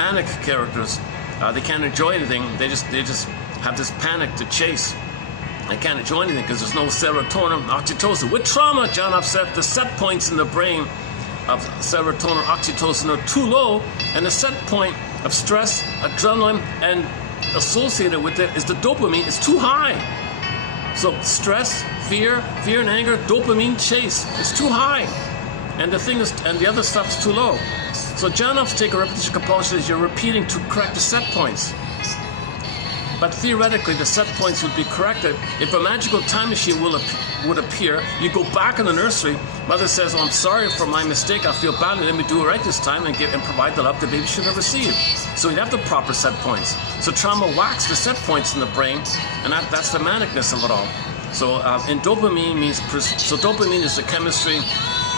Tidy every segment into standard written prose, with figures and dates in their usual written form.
manic characters. They can't enjoy anything. They just have this panic to chase. They can't enjoy anything because there's no serotonin, oxytocin. With trauma, John F. said, the set points in the brain of serotonin, oxytocin are too low, and the set point of stress, adrenaline, and associated with it is the dopamine is too high. So stress, fear and anger, dopamine chase is too high, and the other stuff's too low. So John F. take a repetition compulsion is you're repeating to correct the set points. But theoretically, the set points would be corrected if a magical time machine would appear. You go back in the nursery, mother says, "Oh, I'm sorry for my mistake, I feel badly, let me do it right this time," and provide the love the baby should have received. So you'd have the proper set points. So trauma whacks the set points in the brain, and that's the manicness of it all. So and dopamine dopamine is the chemistry.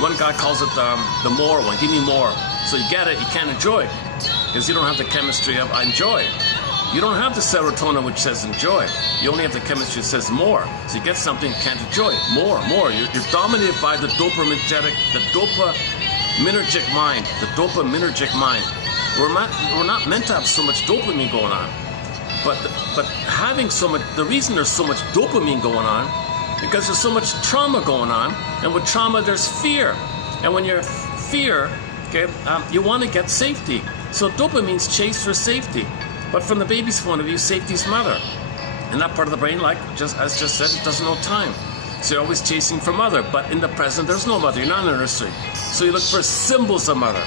One guy calls it the more one, give me more. So you get it, you can't enjoy it, because you don't have the chemistry of I enjoy. You don't have the serotonin which says enjoy. You only have the chemistry that says more. So you get something, can't enjoy it. More. You're dominated by the dopaminergic mind. The dopaminergic mind. We're not meant to have so much dopamine going on. But having so much, the reason there's so much dopamine going on, because there's so much trauma going on. And with trauma, there's fear. And when you're fear, okay, you want to get safety. So dopamine's chase for safety. But from the baby's point of view, safety's mother. And that part of the brain, as just said, it doesn't know time. So you're always chasing for mother. But in the present, there's no mother. You're not in a nursery. So you look for symbols of mother.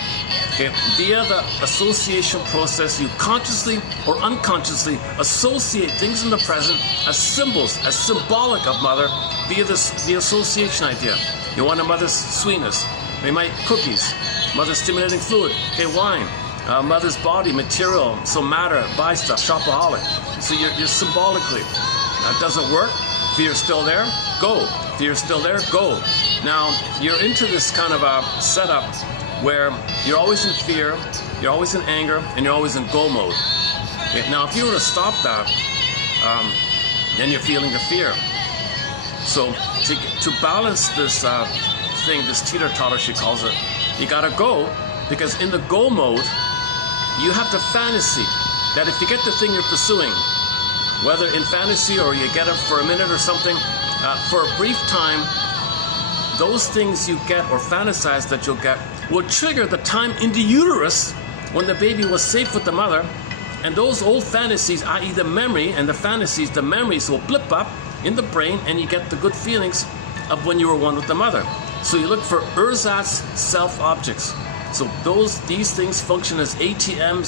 Okay? Via the association process, you consciously or unconsciously associate things in the present as symbols, as symbolic of mother, via the association idea. You want a mother's sweetness. They might cookies. Mother's stimulating fluid. Okay, wine. Mother's body, material, so matter, buy stuff, shopaholic. So you're symbolically. That doesn't work. Fear's still there, go. Fear's still there, go. Now, you're into this kind of a setup where you're always in fear, you're always in anger, and you're always in go mode. Okay, now, if you were to stop that, then you're feeling the fear. So to balance this thing, this teeter-totter, she calls it, you gotta go, because in the go mode, you have the fantasy that if you get the thing you're pursuing, whether in fantasy or you get it for a minute or something, for a brief time, those things you get or fantasize that you'll get will trigger the time in the uterus when the baby was safe with the mother, and those old fantasies, i.e. the memory and the fantasies, the memories will blip up in the brain, and you get the good feelings of when you were one with the mother. So you look for ersatz self objects. So these things function as ATMs